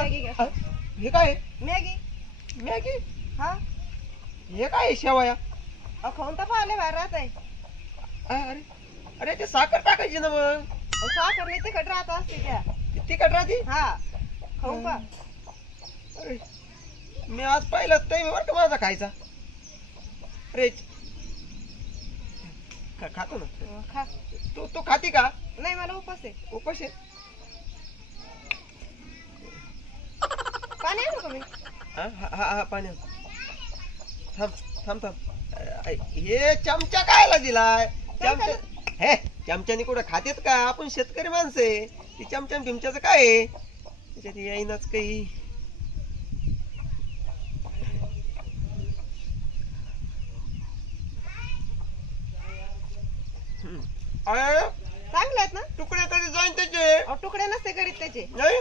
हे काय Maggi Maggi हा हे काय शेवया खाऊन तर पाहिले बाहेर राहत आहे. अरे अरे ते साखर टाकायची ना मग. साखर नाही तिखट राहत असते त्या. तिखट राहते हा खाऊन पा. अरे मी आज पहिलाच टाइम बर का माझा खायचा. अरे खातो ना. खा. तू खाती का? नाही मला उपास आहे. उपास आहे. पाणी आणू का मी? हा पाणी थांब थांब थांब. हे चमचा कायला दिलाय? चमचा हे चमच्याने कुठं खातेत का? आपण शेतकरी माणसं आहे. ती चमचा चमच्याचं काय आहे? त्याच्यात येईनाच काही. चांगले आहेत ना? तुकडे तरी जाईन त्याचे. तुकडे नसते करीत त्याचे. नाही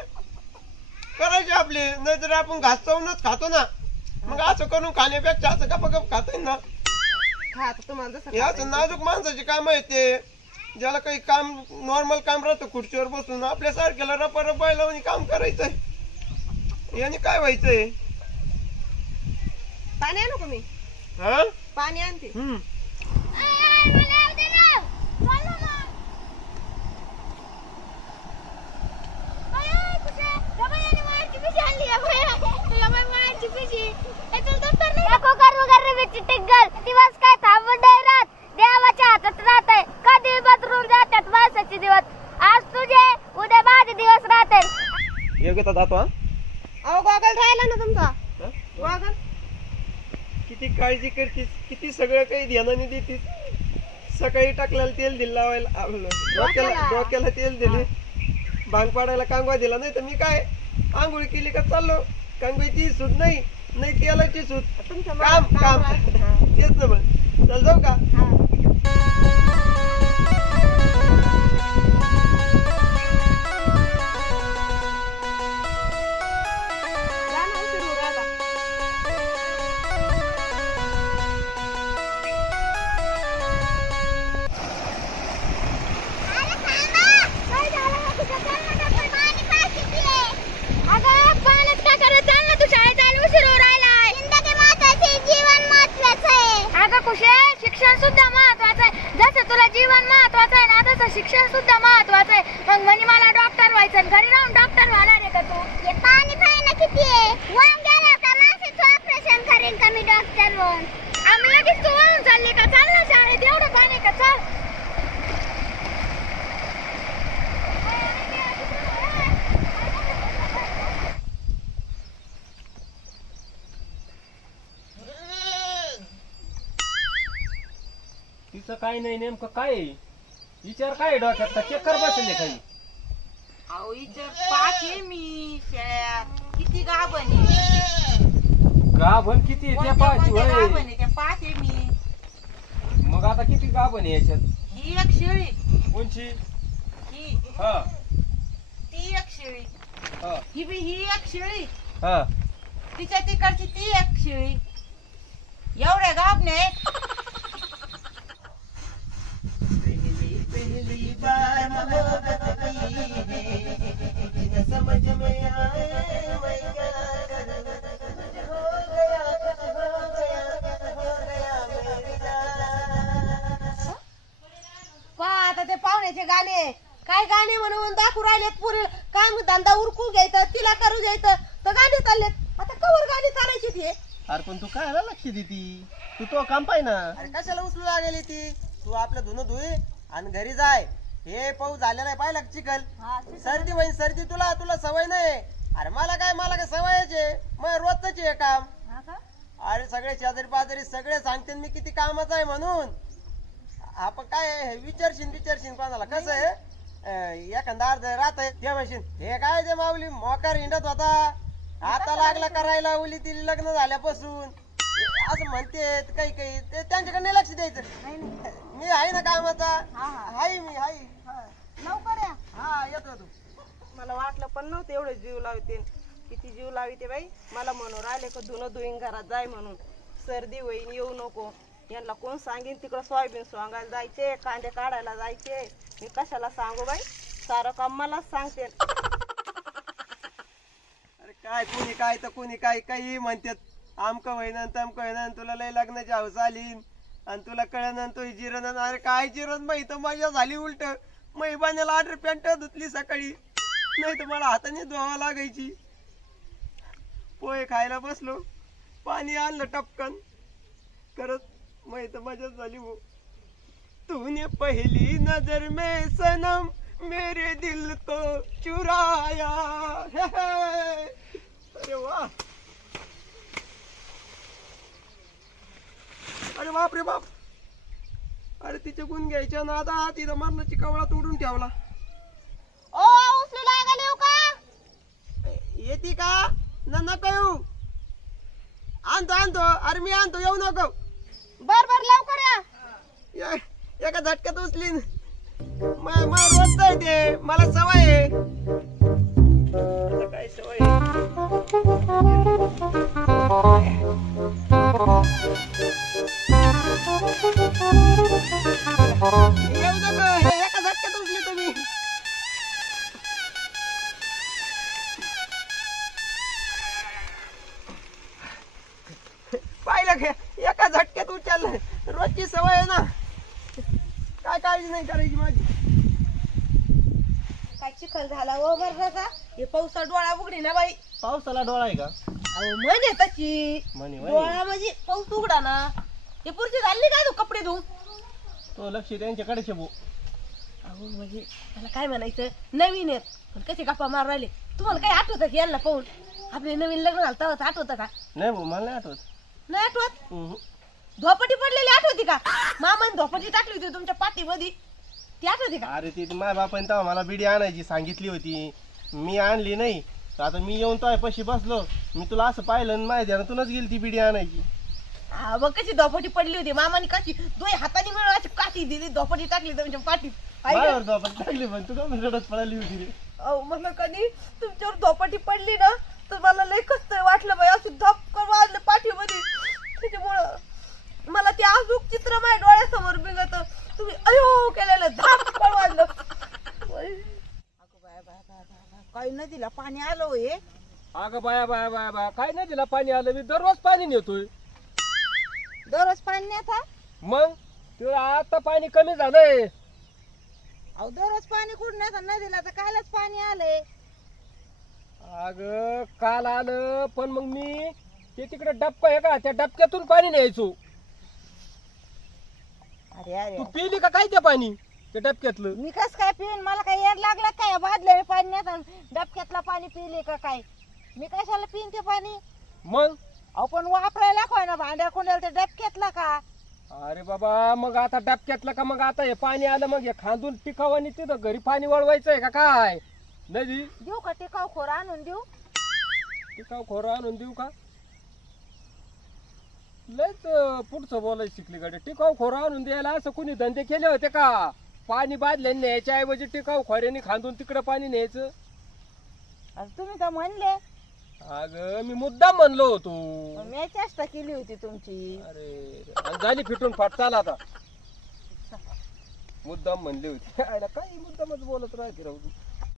करायचे आपले. नाहीतर आपण घास चावूनच खातो ना. मग असं करून खाण्यापेक्षा असं गप खातोय ना. असं नाजूक माणसाचे काम आहे ते. ज्याला काही काम नॉर्मल काम राहतं खुर्चीवर बसून आपल्या सारख्याला रपा लावून काम करायचंय. याने काय व्हायचंय? पाणी आणू का मी? हा पाणी आणते. देवाच्या हातात राहत आहे. कधी बदलून जातात माणसाचे दिवस. आज तुझे उद्या माझे दिवस राहते. योग्यता जातो. अहो गॉगल राहिला ना तुमचा. गॉगल किती काळजी करतीस, किती सगळं काही ध्यानाने देतीस. सकाळी टाकल्याला तेल दिलं लावायला, डोक्याला तेल दिले, भांग पाडायला कांगवा दिला. नाही तर मी काय आंघोळी केली का चाललो. कांगवाची सूट नाही तेलाची सूट. काम काम तेच ना. मग चल जाऊ का? शिक्षण सुद्धा महत्वाचं आहे. जसं तुला जीवन महत्वाचं आहे ना तसं शिक्षण सुद्धा महत्वाचं आहे. मग म्हणे मला डॉक्टर व्हायचं. घरी राहून डॉक्टर होणार आहे का तू? हे पाणी पाहिलं किती आहे. वाहून गेला का माणसाचं ऑपरेशन करेन का मी डॉक्टर होऊन? आम्ही लगेच तू वाहून चालली का? चाल ना शाळेत. एवढं पाणी का? चाल. तिचं काय नाही नेमकं काय विचार काय डोक्यात का चक्कर बसले काही? अहो इतर पाठी मी शेळ्यात किती गाभण गाभण किती त्या पाठी गाभण त्या पाठी मी. मग आता किती गाभण याच्यात? ही एक शेळी. कोणची? ही हा ती एक शेळी. हा ही एक शेळी. हा तिच्या तिकडची ती एक शेळी. एवढ्या गाभणे. पहली बार मोहब्बत की है, समझ में आए मैं क्या करूं, कुछ हो गया मेरी जान. आता ते पाहुण्याचे गाणे काय गाणे म्हणून दाखवू राहिलेत. पुरी काम धंदा उरकून घ्यायचं, तिला करू द्यायचं तर गाणे चाललेत. आता कवर गाणी चालायची ती. अरे पण तू काय लक्ष देती? तू तो काम पाय ना. अरे कशाला उचलून आलेली ती? तू आपलं धुणं धुई आणि घरी जाय. हे पाऊस झालेला आहे पाहिला चिखल. सर्दी होईल सर्दी. तुला सवय नाही. अरे मला काय सवयच आहे. मग रोजच आहे काम. अरे सगळे शेजारी पाजारी सगळे सांगते मी किती कामाचं आहे म्हणून. आपण काय विचारशील कोणाला कसं आहे. एखादा अर्ध राहत आहे ते म्हणशील हे काय ते माऊली मोकार हिंडत होता आता लागला करायला उली ती लग्न झाल्यापासून असं म्हणते. काही ते त्यांच्याकडे लक्ष द्यायचं. मी आहे ना कामाचा. हाय मी हाय. लवकर या. हा येतो तू. मला वाटलं पण नव्हतं एवढं जीव लावते. किती जीव लावते बाई. मला म्हणून राहिले का धुणं धुईन घरात जाय म्हणून. सर्दी होईन येऊ नको. यांना कोण सांगेन तिकडं सोयाबीन सोंगायला जायचे कांदे काढायला जायचे. मी कशाला सांगू बाई. सारं काम मलाच सांगते. अरे काय कोणी काय तर कोणी काय काही म्हणतात आमकं होईना तमकं होईना तुला लय लग्नाची हौस आली आणि तुला कळलं तो जिरण अरे काय जिरण माहित मजा झाली उलट मैबाण्याला 8 पॅन्ट धुतली सकाळी नाही तर मला हाताने धुवावं लागायची पोहे खायला बसलो पाणी आणलं टपकन करत माहित मजा झाली हो तूने पहली नजर में सनम मेरे दिल को चुराया अरे वाह अरे बाप रे बाप अरे तिचे गुण घ्यायच्या ना आता तिथं मरणाची कवळा तोडून ठेवला ओ उचलू लागल येऊ का येते का नको येऊ आणतो अरे मी आणतो येऊ नको बर बर लवकर या एका झटक्यात उचलीन रोजच आहे ते मला सवय आहे आता काय सवय येऊ नको एका झटक्यात उचली तुम्ही पाहिलं का एका झटक्यात उचललं रोजची सवय आहे ना काय काळजी नाही करायची माझी काय चिखल झाला हो बरं का हे पावसा डोळा उघडी ना बाई पावसाला डोळा आहे का अहो म्हणे तशी म्हणे डोळा म्हणजे पाऊस उघडा ना हे पुढची झाली काय तू कपडे धुवून तो लक्ष त्यांच्याकडे शबू अहो म्हणजे मला काय म्हणायचं नवीन आहेत पण कसे गप्पा मार राहिले तुम्हाला काय आठवतं की यांना पाहून आपले नवीन लग्न झालं तेव्हाच आठवतं का नाही भाऊ मला नाही आठवत नाही आठवत धोपटी पडलेली आठवती का मामाने धोपटी टाकली होती तुमच्या पाठीमध्ये ती आठवती का अरे ती माझ्या बापाने तेव्हा मला बिडी आणायची सांगितली होती मी आणली नाही तर आता मी येऊन तो पशी बसलो मी तुला असं पाहिलं आणि माझ्या ध्यानातूनच गेली ती बिडी आणायची हा मग कशी धोपटी पडली होती मामाने कशी दोन हाताने मिळून अशी काठी दिली धोपटी टाकली तुमच्या पाठीत माझ्यावर धोपट टाकली पण तू का रडत पडाली होती रे अहो मला कधी तुमच्यावर धोपटी पडली ना तर मला लय कस्त वाटलं बाई अशी धपकन वाजले पाठीमध्ये त्याच्यामुळं मला ते अजून चित्र माझ्या डोळ्यासमोर बिगत तुम्ही अयो केलेलं धपकन वाजलं काही नदीला पाणी आलं होय अगं बाया बाया बाया बाया काय नाही तिला पाणी आलं मी दररोज पाणी नेतोय दररोज पाणी नेता मग तुला आता पाणी कमी झालंय अहो दररोज पाणी कुठं नेता नदीला तर कालच पाणी आलंय अगं काल आलं पण मग मी ते तिकडे डबका आहे का त्या डबक्यातून पाणी न्यायचो अरे अरे तू पिली का काय ते पाणी त्या डबक्यातलं मी कस काय पिईन मला काय येड लागला काय बादल्या पाणी नेता डबक्यातला पाणी पिले का काय मी कशाला पिईन ते पाणी मग आपण वापरायला काय ना भांड्या कोणाला ते डबक्यातला का अरे बाबा मग आता डबक्यातलं का मग आता हे पाणी आलं मग हे खांदून टिकाव आणि तिथं घरी पाणी वळवायचंय का काय नदी देऊ का टिकाव खोर आणून देऊ टिकाव खोरं आणून देऊ का लयच पुढचं बोलायचं शिकली गाडी टिकाव खोरं आणून द्यायला असं कुणी धंदे केले होते का पाणी बादल्याने न्यायच्या ऐवजी टिकाव खोऱ्याने खांदून तिकडं पाणी न्यायचं आता तुम्ही तर म्हणले अगं मी मुद्दाम म्हणलो होतो मी चेष्टा केली होती तुमची अरे आणि झाली फिटून फाट चाल आता मुद्दाम म्हणली होती काय मुद्दामच बोलत राहते राहू